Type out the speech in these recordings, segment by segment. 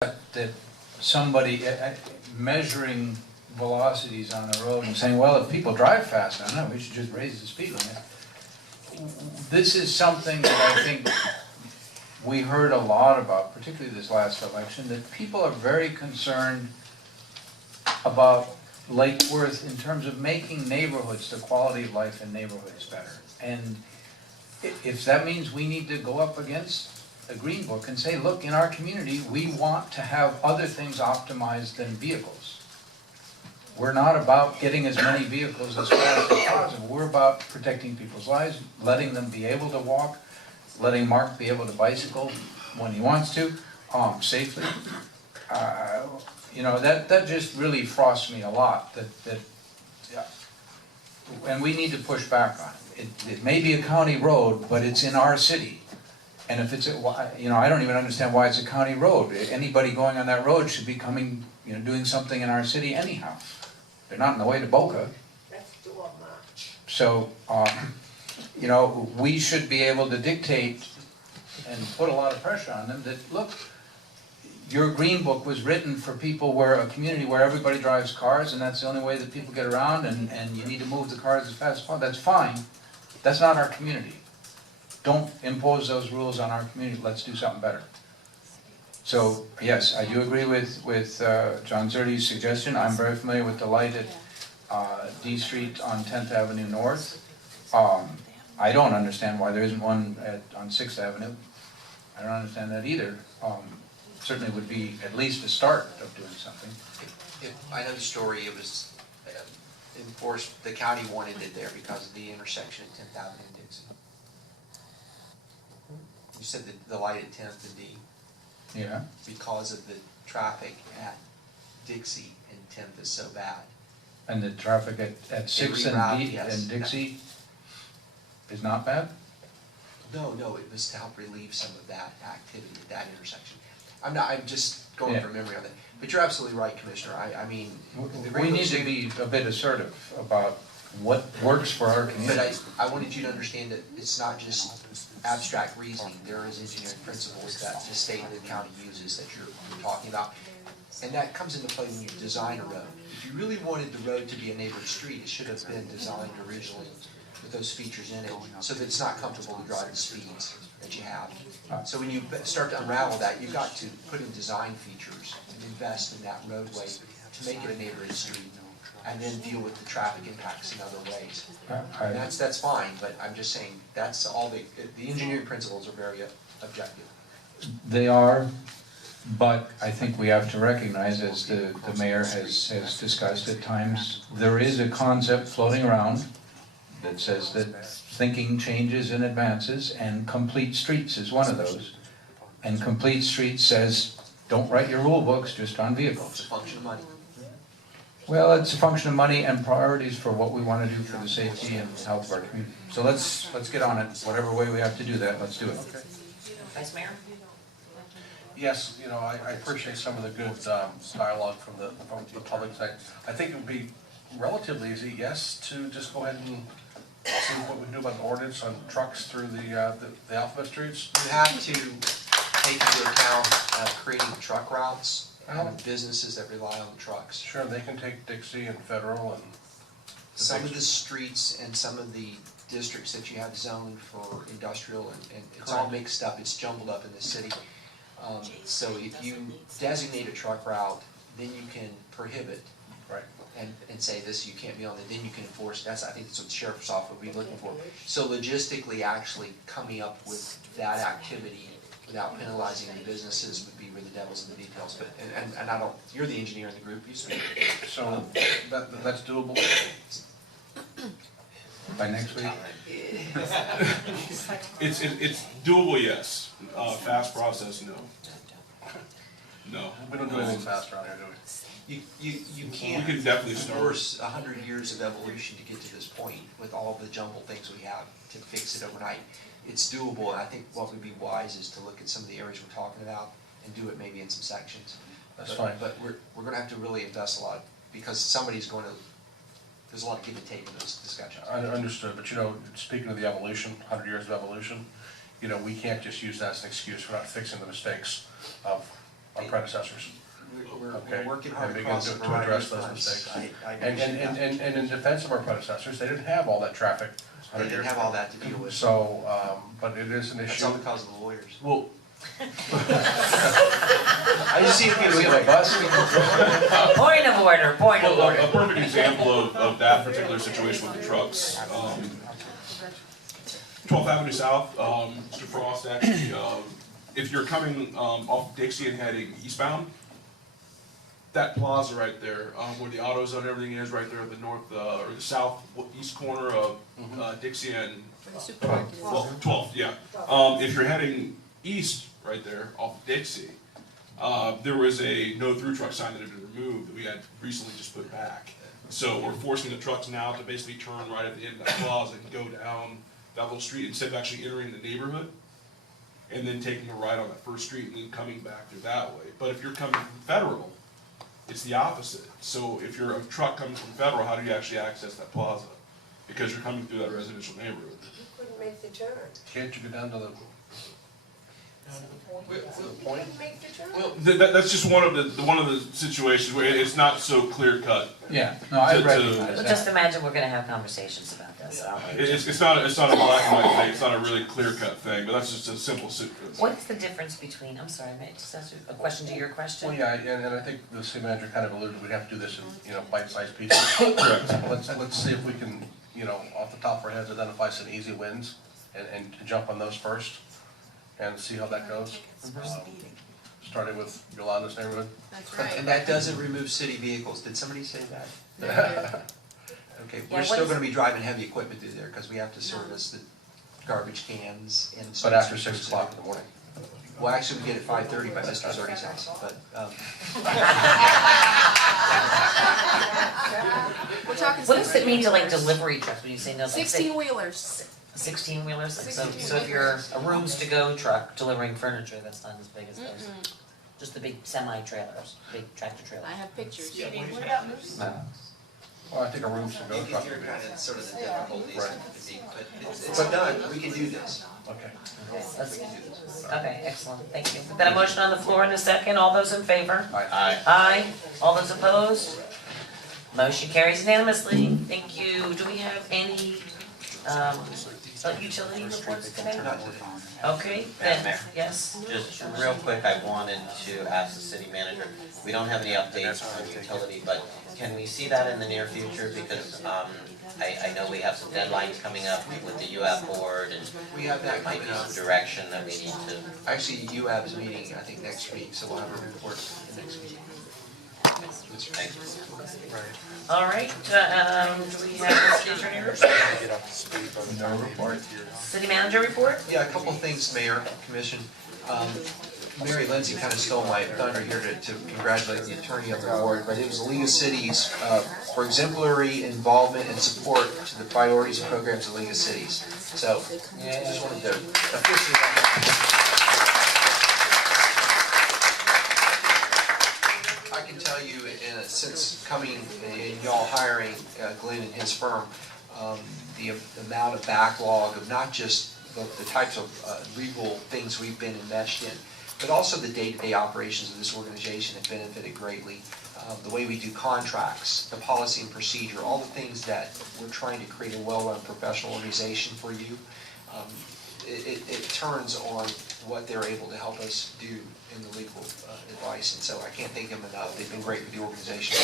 that somebody measuring velocities on the road and saying, well, if people drive fast, I don't know, we should just raise the speed limit. This is something that I think we heard a lot about, particularly this last election, that people are very concerned about Lake Worth in terms of making neighborhoods, the quality of life in neighborhoods better. And if that means we need to go up against a green book and say, look, in our community, we want to have other things optimized than vehicles. We're not about getting as many vehicles as fast as possible. We're about protecting people's lives, letting them be able to walk, letting Mark be able to bicycle when he wants to, safely. You know, that just really frosts me a lot. And we need to push back on it. It may be a county road, but it's in our city. And if it's, I don't even understand why it's a county road. Anybody going on that road should be coming, doing something in our city anyhow. They're not on the way to Boca. So, we should be able to dictate and put a lot of pressure on them that, look, your green book was written for people a community where everybody drives cars and that's the only way that people get around and you need to move the cars as fast as possible. That's fine. That's not our community. Don't impose those rules on our community. Let's do something better. So, yes, I do agree with John Zerdy's suggestion. I'm very familiar with the light at D Street on 10th Avenue North. I don't understand why there isn't one on 6th Avenue. I don't understand that either. Certainly would be at least a start of doing something. I know the story. It was enforced. The county wanted it there because of the intersection at 10th Avenue and Dixie. You said that the light at 10th and D. Yeah. Because of the traffic at Dixie and 10th is so bad. And the traffic at 6th and Dixie is not bad? No, it was to help relieve some of that activity at that intersection. I'm just going from memory on that. But you're absolutely right, Commissioner. I mean, we need to be a bit assertive about what works for our community. But I wanted you to understand that it's not just abstract reasoning. There is engineering principles that the state and the county uses that you're talking about. And that comes into play when you design a road. If you really wanted the road to be a neighborhood street, it should have been designed originally with those features in it so that it's not comfortable to drive the speeds that you have. So when you start to unravel that, you've got to put in design features and invest in that roadway to make it a neighborhood street, and then deal with the traffic impacts in other ways. And that's fine, but I'm just saying that's all the engineering principles are very objective. They are, but I think we have to recognize, as the mayor has discussed at times, there is a concept floating around that says that thinking changes and advances, and complete streets is one of those. And complete streets says, don't write your rule books just on vehicles. It's a function of money. Well, it's a function of money and priorities for what we want to do for the safety and health of our community. So let's get on it. Whatever way we have to do that, let's do it. Okay. Vice Mayor? Yes, I appreciate some of the good dialogue from the public side. I think it would be relatively easy, yes, to just go ahead and see what we can do about the ordinance on trucks through the alphabet streets. You have to take into account creating truck routes and businesses that rely on trucks. Sure, they can take Dixie and Federal and Some of the streets and some of the districts that you have zoned for industrial and it's all mixed up, it's jumbled up in the city. So if you designate a truck route, then you can prohibit. Right. And say this, you can't be on it, then you can enforce. I think that's what the sheriff's office would be looking for. So logistically, actually coming up with that activity without penalizing any businesses would be where the devil's in the details. But and I don't. You're the engineer in the group. You speak. So that's doable. By next week? It's doable, yes. Fast process, no. No. We don't do anything fast around here, do we? You can't We can definitely start. force 100 years of evolution to get to this point with all of the jumbled things we have to fix it overnight. It's doable, and I think what would be wise is to look at some of the areas we're talking about and do it maybe in some sections. That's fine. But we're going to have to really invest a lot because there's a lot of give and take in those discussions. I understood, but speaking of the evolution, 100 years of evolution, we can't just use that as an excuse for not fixing the mistakes of our predecessors. We're Okay. working hard And begin across to a variety address of those fronts. mistakes. I And appreciate that. in defense of our predecessors, they didn't have all that traffic They 100 didn't years have ago. all that to deal with. So, but it is an That's issue. all because of the lawyers. Well, I just see it Do we being have a bus? Point of order, point of Well, order. a perfect example of that particular situation with the trucks, 12th Avenue South, Mr. Frost, actually, if you're coming off Dixie and heading eastbound, that plaza right there, where the auto zone, everything is, right there at the north, or the southeast corner of Dixie and, well, 12th, yeah. If you're heading east, right there, off Dixie, there was a no-through truck sign that had been removed that we had recently just put back. So we're forcing the trucks now to basically turn right at the end of that plaza and go down that little street instead of actually entering the neighborhood and then taking a right on that first street and then coming back through that way. But if you're coming from Federal, it's the opposite. So if you're a truck coming from Federal, how do you actually access that plaza? Because you're coming through that residential neighborhood. You couldn't make the turn. can't you go down to the point? Couldn't make the turn. Well, that's just one of the situations where it's not so clear cut. Yeah, no, I To- recognize Well, that. just imagine we're gonna have conversations about this. It's not a black and white thing. It's not a really clear cut thing. But that's just a simple. What's the difference between, I'm sorry, may I just ask you a question to your question? Well, yeah, and I think the city manager kind of alluded, we'd have to do this in, bite-sized pieces. Correct. Let's see if we can, off the top of our heads, identify some easy wins and jump on those first and see how that goes. Starting with Yolanda's neighborhood. That's right. And that doesn't remove city vehicles. Did somebody say that? Okay, Yeah, we're still what is- gonna be driving heavy equipment through there, because we have to service the garbage cans and. But after 6 o'clock in the morning. Well, actually, we get at 5:30 by Mr. Zordi's house, but, We're talking. What does it mean to like delivery trucks when you say no? Like, say 16-wheelers. 16-wheelers, so 16 if you're a rooms-to-go truck delivering furniture, that's not as big as those. Just the big semi-trailers, big tractor trailers. I have pictures. Well, I think a room's to go maybe truck here would be. kind of sort of the difficulties, Right. but it's done, we can do this. Okay. Okay, excellent, thank you. We've got a motion on the floor in a second, all those in favor? Aye. Aye. All those opposed? Motion carries unanimously. Thank you. Do we have any, utility reports today? Not today. Okay, Madam then, Mayor. yes. Just real quick, I wanted to ask the city manager, we don't have any updates on utility, but can we see that in the near future? Because I know we have some deadlines coming up with the UF board and We have that there might coming be up. some direction that we need to. Actually, UAB's meeting, I think, next week, so we'll have a report for the next meeting. Thank you. All right, do we have the city attorney report? No report. City manager report? Yeah, a couple things, Mayor, Commission. Mary Lindsay kind of stole my thunder here to congratulate the attorney on the award, but it was the League of Cities for exemplary involvement and support to the priorities and programs of the League of Cities. So, just wanted to officially. I can tell you, since coming and y'all hiring Glenn and his firm, the amount of backlog of not just the types of legal things we've been enmeshed in, but also the day-to-day operations of this organization have benefited greatly. The way we do contracts, the policy and procedure, all the things that we're trying to create a well-run professional organization for you. It turns on what they're able to help us do in the legal advice, and so I can't thank them enough. They've been great with the organization.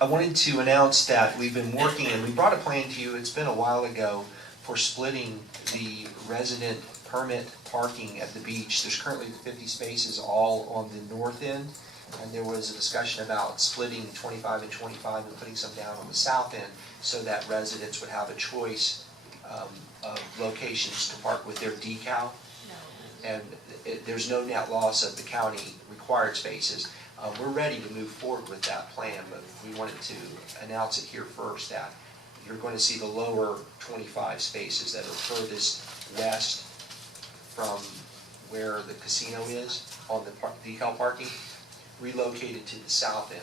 I wanted to announce that we've been working, and we brought a plan to you, it's been a while ago, for splitting the resident permit parking at the beach. There's currently 50 spaces all on the north end, and there was a discussion about splitting 25 and 25 and putting some down on the south end so that residents would have a choice of locations to park with their decal. And there's no net loss of the county required spaces. We're ready to move forward with that plan, but we wanted to announce it here first that you're going to see the lower 25 spaces that are furthest west from where the casino is on the decal parking, relocated to the south end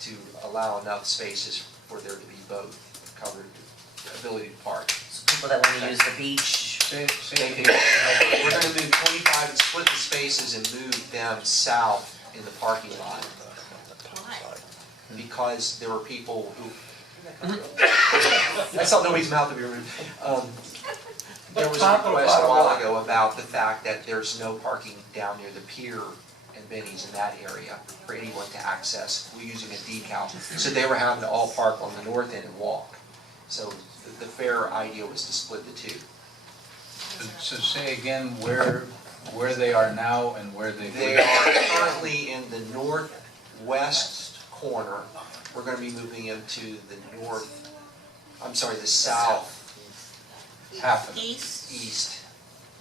to allow enough spaces for there to be both covered ability to park. So people that wanna use the beach Say, We're gonna move 25 and split the spaces and move them south in the parking lot. Because there were people who, I saw nobody's mouth to be removed. There was a request a while ago about the fact that there's no parking down near the pier and Benny's in that area for anyone to access. We're using a decal. So they were having to all park on the north end and walk. So the fair idea was to split the two. so say again where they are now and where they. They are currently in the northwest corner. We're gonna be moving them to the south Half of it. east,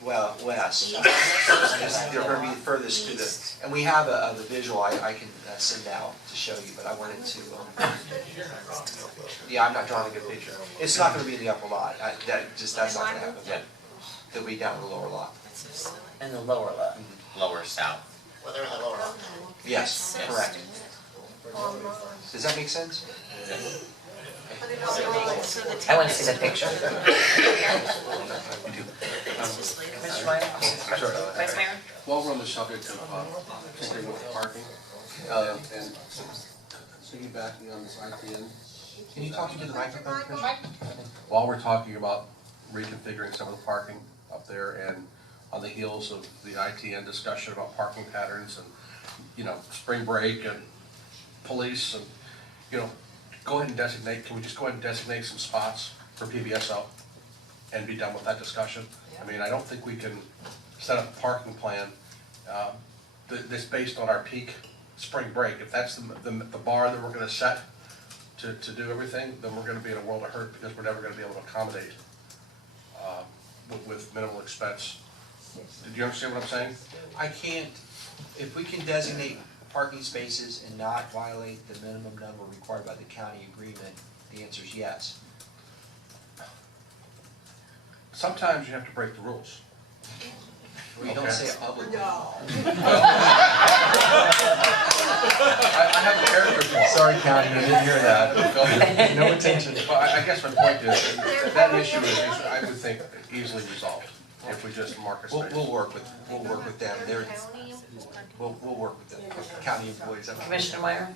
well, west. They're gonna be furthest to the, East. and we have a visual I can send out to show you, but I wanted to, yeah, I'm not drawing a good picture. It's not gonna be in the upper lot, that's not gonna happen. Yeah. They'll be down in the lower lot. In the lower lot. Lower south. Yes, correct. Does that make sense? I wanna see the picture. Commissioner Meyer? Vice Mayor? While we're on the subject of, tinkering with parking, and piggybacking on this ITN, Can you talk into the microphone, Commissioner? while we're talking about reconfiguring some of the parking up there and on the heels of the ITN discussion about parking patterns and, spring break and police and, go ahead and designate, can we just go ahead and designate some spots for PVSO and be done with that discussion? I mean, I don't think we can set up a parking plan that's based on our peak spring break. If that's the bar that we're gonna set to do everything, then we're gonna be in a world of hurt because we're never gonna be able to accommodate with minimal expense. Did you understand what I'm saying? I can't, if we can designate parking spaces and not violate the minimum number required by the county agreement, the answer is yes. Sometimes you have to break the rules. We don't say it publicly. I have a character flaw. Sorry, county, you didn't hear that. No attention. But I guess my point is, that issue is, I would think, easily resolved if we just mark a space. We'll work with them, we'll work with the county employees. Commissioner Meyer?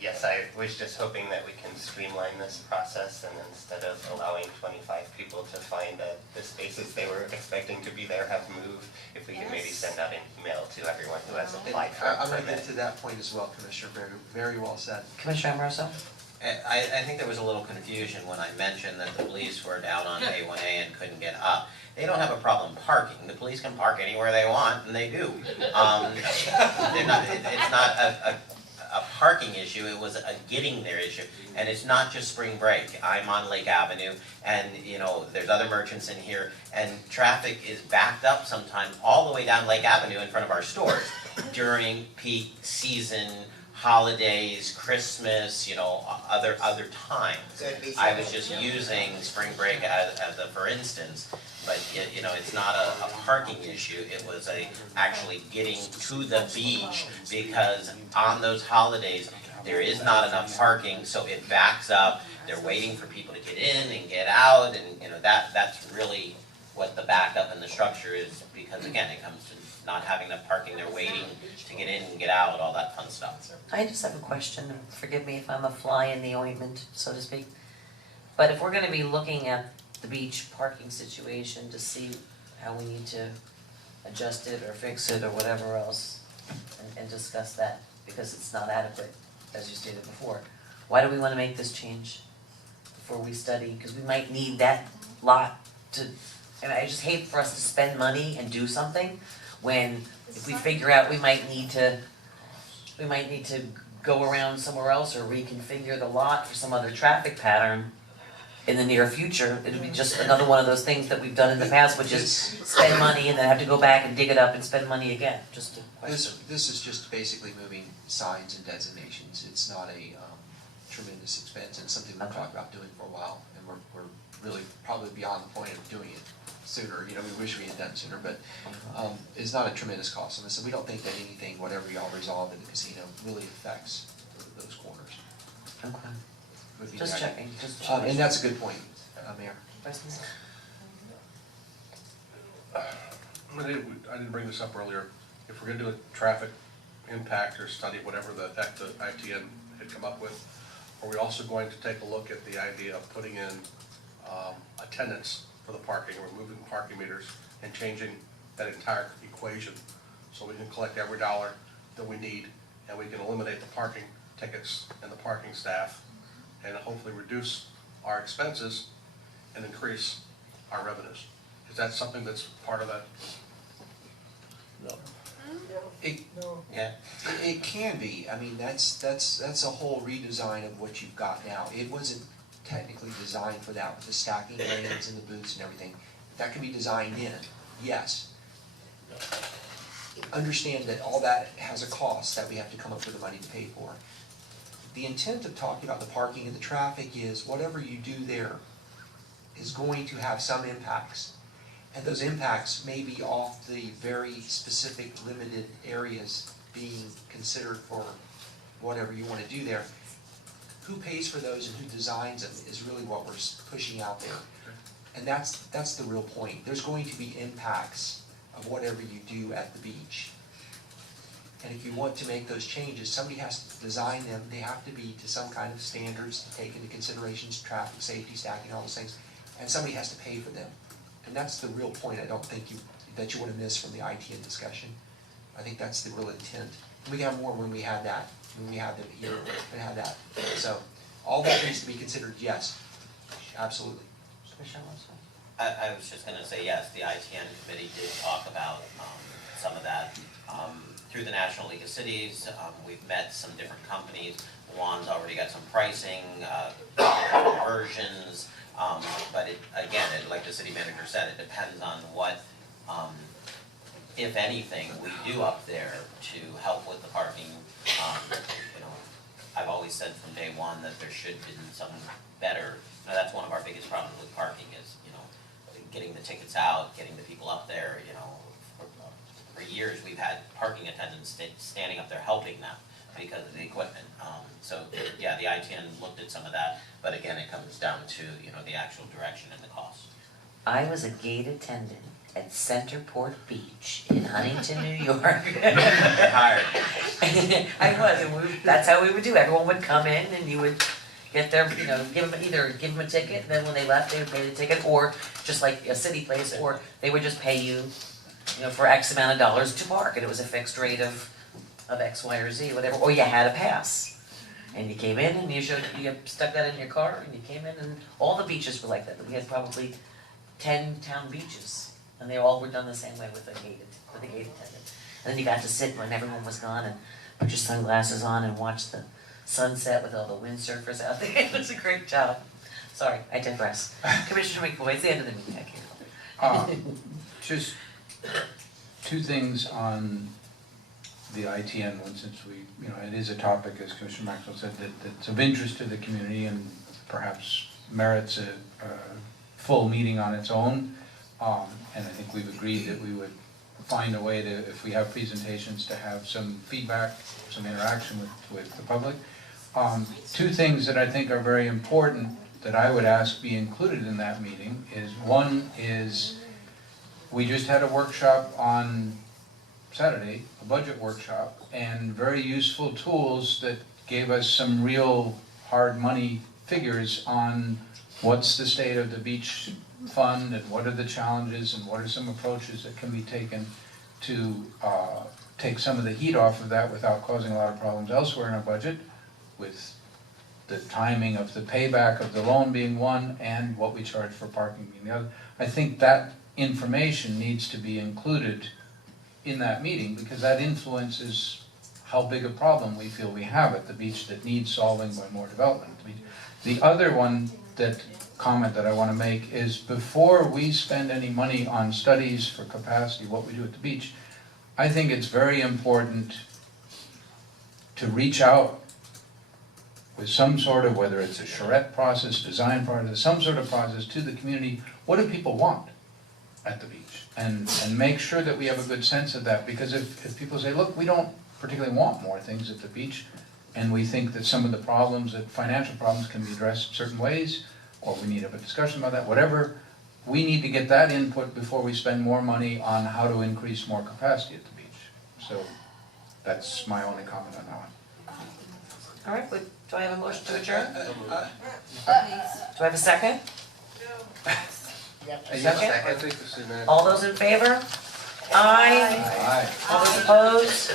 Yes, I was just hoping that we can streamline this process and instead of allowing 25 people to find that the spaces they were expecting to be there have moved, if we could maybe send out an email to everyone who has applied for a I'm gonna permit. get to that point as well, Commissioner, very well said. Commissioner Amoroso? I think there was a little confusion when I mentioned that the police were down on A1A and couldn't get up. They don't have a problem parking, the police can park anywhere they want, and they do. It's not a parking issue, it was a getting there issue. And it's not just spring break, I'm on Lake Avenue, and there's other merchants in here, and traffic is backed up sometimes all the way down Lake Avenue in front of our stores during peak season, holidays, Christmas, other times. I was just using spring break as a for instance, but it's not a parking issue, it was actually getting to the beach, because on those holidays, there is not enough parking, so it backs up, they're waiting for people to get in and get out, and that's really what the backup in the structure is, because again, it comes to not having enough parking, they're waiting to get in and get out, all that fun stuff. I just have a question, and forgive me if I'm a fly in the ointment, so to speak. But if we're gonna be looking at the beach parking situation to see how we need to adjust it or fix it or whatever else, and discuss that, because it's not adequate, as you stated before, why do we wanna make this change before we study? Because we might need that lot to, and I just hate for us to spend money and do something when if we figure out we might need to go around somewhere else or reconfigure the lot for some other traffic pattern in the near future, it'll be just another one of those things that we've done in the past, which is spend money and then have to go back and dig it up and spend money again, just a question. This is just basically moving signs and designations, it's not a tremendous expense, and it's something we've talked about doing for a while, and we're really probably beyond the point of doing it sooner, we wish we had done sooner, but it's not a tremendous cost on this, and we don't think that anything, whatever y'all resolve in the casino, really affects those corners. Okay, Would be just the idea. checking, just And that's a good point, Mayor. Vice Mayor? I didn't bring this up earlier, if we're gonna do a traffic impact or study, whatever the heck the ITN had come up with, are we also going to take a look at the idea of putting in attendance for the parking, or removing parking meters and changing that entire equation, so we can collect every dollar that we need, and we can eliminate the parking tickets and the parking staff, and hopefully reduce our expenses and increase our revenues? Is that something that's part of that? It, Yeah, it can be, I mean, that's a whole redesign of what you've got now. It wasn't technically designed for that, with the stacking lanes and the booths and everything. That can be designed in, yes. Understand that all that has a cost that we have to come up with the money to pay for. The intent of talking about the parking and the traffic is whatever you do there is going to have some impacts. And those impacts may be off the very specific limited areas being considered for whatever you want to do there. Who pays for those and who designs them is really what we're pushing out there. And that's the real point. There's going to be impacts of whatever you do at the beach. And if you want to make those changes, somebody has to design them. They have to be to some kind of standards to take into considerations, traffic, safety, stacking, all those things. And somebody has to pay for them. And that's the real point I don't think that you want to miss from the ITN discussion. I think that's the real intent. We can have more when we have that, when we have them here, and have that. So all that needs to be considered, yes, absolutely. Michelle, I'm sorry. I was just gonna say, yes, the ITN committee did talk about some of that. Through the National League of Cities, we've met some different companies. Juan's already got some pricing, versions, but like the city manager said, it depends on what, if anything, we do up there to help with the parking. You know, I've always said from day one that there should be some better, that's one of our biggest problems with parking is, you know, getting the tickets out, getting the people up there, you know. For years, we've had parking attendants standing up there helping them because of the equipment. So, yeah, the ITN looked at some of that, but again, it comes down to, you know, the actual direction and the cost. I was a gate attendant at Centerport Beach in Huntington, New York. Hired. I was, and that's how we would do. Everyone would come in and you would get their, you know, give them a ticket, then when they left, they would pay the ticket, or just like a city place, or they would just pay you, you know, for X amount of dollars to park, and it was a fixed rate of X, Y, or Z, whatever, or you had a pass. And you came in and you stuck that in your car and you came in, and all the beaches were like that. We had probably 10 town beaches, and they all were done the same way with a gate attendant. And then you got to sit when everyone was gone and put your sunglasses on and watch the sunset with all the windsurfers out there. It was a great job. Sorry, I digress. Commissioner McBoy, it's the end of the meeting, I can't. Just two things on the ITN one, since we, you know, it is a topic, as Commissioner Maxwell said, that's of interest to the community and perhaps merits a full meeting on its own. And I think we've agreed that we would find a way to, if we have presentations, to have some feedback, some interaction with the public. Two things that I think are very important that I would ask be included in that meeting is, one is, we just had a workshop on Saturday, a budget workshop, and very useful tools that gave us some real hard money figures on what's the state of the beach fund and what are the challenges and what are some approaches that can be taken to take some of the heat off of that without causing a lot of problems elsewhere in our budget, with the timing of the payback of the loan being one and what we charge for parking being the other. I think that information needs to be included in that meeting, because that influences how big a problem we feel we have at the beach that needs solving by more development. The other comment that I want to make is, before we spend any money on studies for capacity, what we do at the beach, I think it's very important to reach out with some sort of, whether it's a charrette process, design process, some sort of process to the community. What do people want at the beach? And make sure that we have a good sense of that, because if people say, look, we don't particularly want more things at the beach, and we think that some of the problems, that financial problems can be addressed certain ways, or we need to have a discussion about that, whatever, we need to get that input before we spend more money on how to increase more capacity at the beach. So that's my only comment on that one. All right, do I have a motion to adjourn? Do I have a second? Second? I think this is. All those in favor? Aye. Aye. All those opposed?